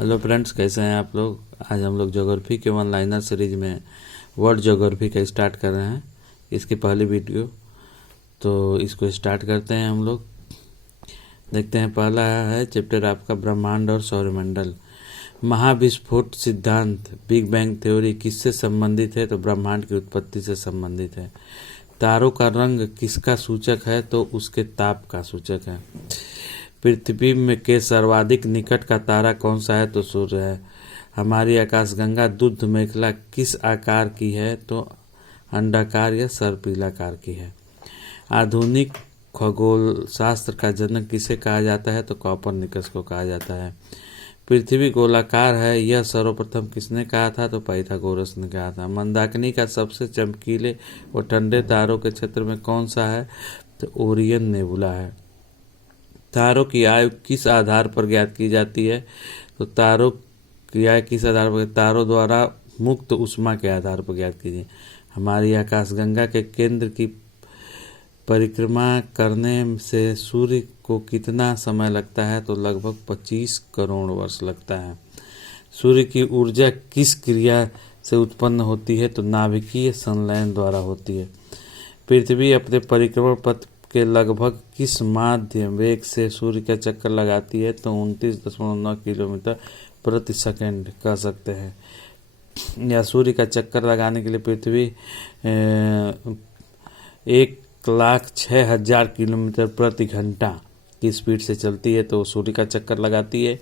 Hello friends, कैसे हैं आप लोग। आज हम लोग ज्योग्राफी के वन लाइनर सीरीज में वर्ल्ड ज्योग्राफी का स्टार्ट कर रहे हैं। इसकी पहली वीडियो, तो इसको स्टार्ट करते हैं। हम लोग देखते हैं। पहला है चैप्टर आपका ब्रह्मांड और सौरमंडल। महाविस्फोट सिद्धांत, बिग बैंग थ्योरी किससे संबंधित है? तो ब्रह्मांड की उत्पत्ति से संबंधित है। तारों का रंग किसका सूचक है? तो उसके ताप का सूचक है। पृथ्वी में के सर्वाधिक निकट का तारा कौन सा है? तो सूर्य है। हमारी आकाशगंगा दुग्ध मेखला किस आकार की है? तो अंडाकार या सर्पिलाकार की है। आधुनिक खगोल शास्त्र का जनक किसे कहा जाता है? तो कॉपरनिकस को कहा जाता है। पृथ्वी गोलाकार है, यह सर्वप्रथम किसने कहा था? तो पाइथागोरस ने कहा था। मंदाकिनी का सबसे चमकीले और ठंडे तारों के क्षेत्र में कौन सा है? तो ओरियन नेबुला है। तारों की आयु किस आधार पर ज्ञात की जाती है? तो तारों की आयु किस आधार पर? तारों द्वारा मुक्त ऊष्मा के आधार पर ज्ञात कीजिए। हमारी आकाशगंगा के केंद्र की परिक्रमा करने से सूर्य को कितना समय लगता है? तो लगभग 25 करोड़ वर्ष लगता है। सूर्य की ऊर्जा किस क्रिया से उत्पन्न होती है? तो नाभिकीय संलयन द्वारा होती है। पृथ्वी अपने परिक्रमण पथ के लगभग किस माध्य वेग से सूर्य का चक्कर लगाती है? तो 29.9 किलोमीटर प्रति सेकंड कह सकते हैं। या सूर्य का चक्कर लगाने के लिए पृथ्वी 1,06,000 किलोमीटर प्रति घंटा की स्पीड से चलती है, तो सूर्य का चक्कर लगाती है।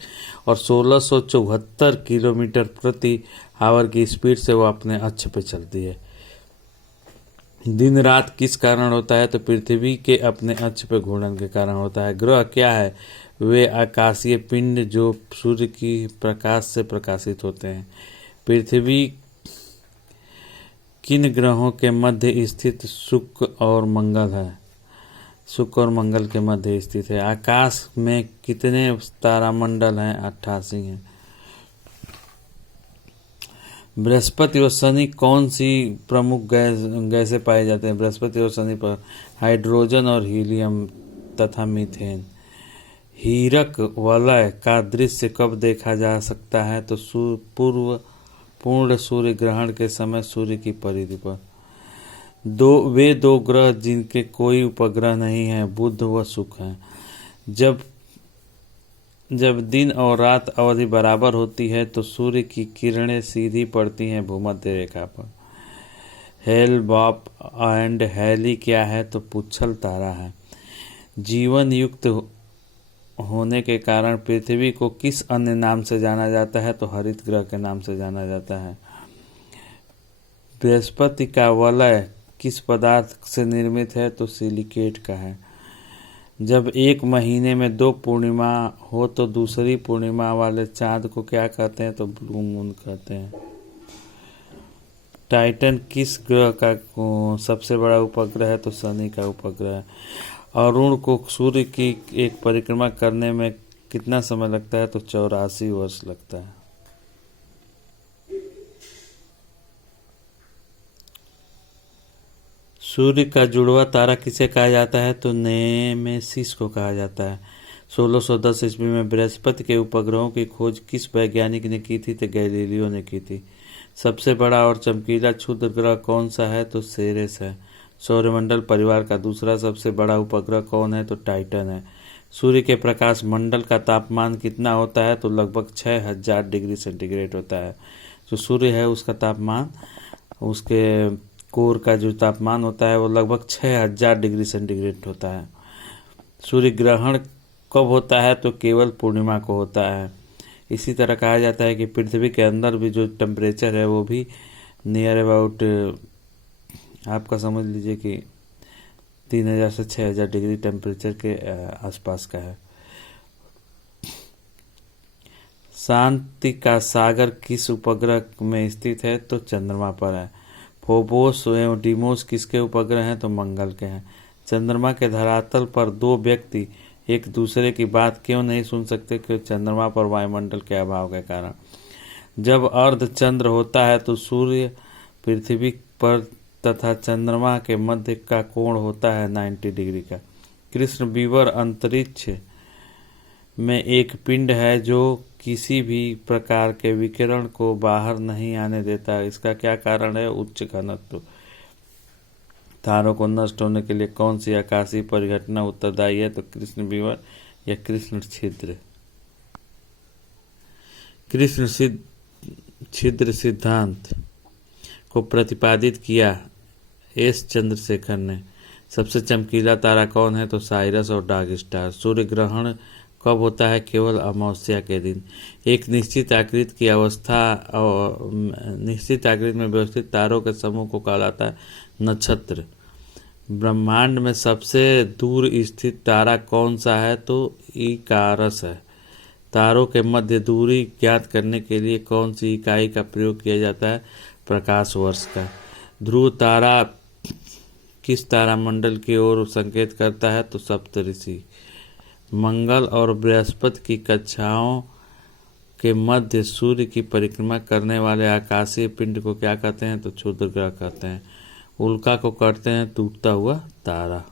और 1674 किलोमीटर प्रति आवर की स्पीड से वो अपने अक्ष पर चलती है। दिन रात किस कारण होता है? तो पृथ्वी के अपने अक्ष पर घूर्णन के कारण होता है। ग्रह क्या है? वे आकाशीय पिंड जो सूर्य की प्रकाश से प्रकाशित होते हैं। पृथ्वी किन ग्रहों के मध्य स्थित शुक्र और मंगल है? शुक्र और मंगल के मध्य स्थित है। आकाश में कितने तारामंडल हैं? 88 हैं। बृहस्पति और शनि कौन सी प्रमुख गैसें पाए जाते हैं? बृहस्पति और शनि पर हाइड्रोजन और हीलियम तथा मीथेन। हीरक वलय का दृश्य कब देखा जा सकता है? तो पूर्ण सूर्य ग्रहण के समय सूर्य की परिधि पर। वे दो ग्रह जिनके कोई उपग्रह नहीं है, बुध व शुक्र हैं। जब दिन और रात अवधि बराबर होती है तो सूर्य की किरणें सीधी पड़ती हैं भूमध्य रेखा पर। हेल बॉप एंड हैली क्या है? तो पुच्छल तारा है। जीवन युक्त होने के कारण पृथ्वी को किस अन्य नाम से जाना जाता है? तो हरित ग्रह के नाम से जाना जाता है। बृहस्पति का वलय किस पदार्थ से निर्मित है? तो सिलिकेट का है। जब एक महीने में 2 पूर्णिमा हो तो दूसरी पूर्णिमा वाले चांद को क्या कहते हैं? तो ब्लू मून कहते हैं। टाइटन किस ग्रह का सबसे बड़ा उपग्रह है? तो शनि का उपग्रह है। अरुण को सूर्य की एक परिक्रमा करने में कितना समय लगता है? तो 84 वर्ष लगता है। सूर्य का जुड़वा तारा किसे कहा जाता है? तो नेमेसिस को कहा जाता है। 1610 ईस्वी में बृहस्पति के उपग्रहों की खोज किस वैज्ञानिक ने की थी? तो गैलीलियो ने की थी। सबसे बड़ा और चमकीला क्षुद्र ग्रह कौन सा है? तो सेरेस है। सौरमंडल परिवार का दूसरा सबसे बड़ा उपग्रह कौन है? तो टाइटन है। सूर्य के प्रकाश मंडल का तापमान कितना होता है? तो लगभग 6000 डिग्री सेंटीग्रेड होता है। जो सूर्य है उसका तापमान, उसके कोर का जो तापमान होता है वो लगभग 6000 डिग्री सेंटीग्रेड होता है। सूर्य ग्रहण कब होता है? तो केवल पूर्णिमा को होता है। इसी तरह कहा जाता है कि पृथ्वी के अंदर भी जो टेम्परेचर है वो भी नियर अबाउट आपका समझ लीजिए कि 3000 से 6000 डिग्री टेम्परेचर के आसपास का है। शांति का सागर किस उपग्रह में स्थित है? तो चंद्रमा पर है। फोबोस एवं डीमोस किसके उपग्रह हैं? तो मंगल के हैं। चंद्रमा के धरातल पर 2 व्यक्ति एक दूसरे की बात क्यों नहीं सुन सकते? क्योंकि चंद्रमा पर वायुमंडल के अभाव के कारण। जब अर्ध चंद्र होता है तो सूर्य, पृथ्वी पर तथा चंद्रमा के मध्य का कोण होता है 90 डिग्री का। कृष्ण बीवर अंतरिक्ष में एक पिंड है जो किसी भी प्रकार के विकिरण को बाहर नहीं आने देता। इसका क्या कारण है? उच्च घनत्व। तारों को नष्ट होने के लिए कौन सी आकाशीय परिघटना उत्तरदायी है? तो कृष्ण विवर या कृष्ण छिद्र। कृष्ण छिद्र सिद्धांत को प्रतिपादित किया एस चंद्रशेखर ने। सबसे चमकीला तारा कौन है? तो साइरस और डार्क स्टार। सूर्य ग्रहण कब होता है? केवल अमावस्या के दिन। एक निश्चित आकृति की अवस्था और निश्चित आकृति में व्यवस्थित तारों के समूह को कहलाता है नक्षत्र। ब्रह्मांड में सबसे दूर स्थित तारा कौन सा है? तो इकारस है। तारों के मध्य दूरी ज्ञात करने के लिए कौन सी इकाई का प्रयोग किया जाता है? प्रकाश वर्ष का। ध्रुव तारा किस तारामंडल की ओर संकेत करता है? तो सप्तऋषि। मंगल और बृहस्पति की कक्षाओं के मध्य सूर्य की परिक्रमा करने वाले आकाशीय पिंड को क्या कहते हैं? तो क्षुद्र ग्रह कहते हैं। उल्का को कहते हैं टूटता हुआ तारा।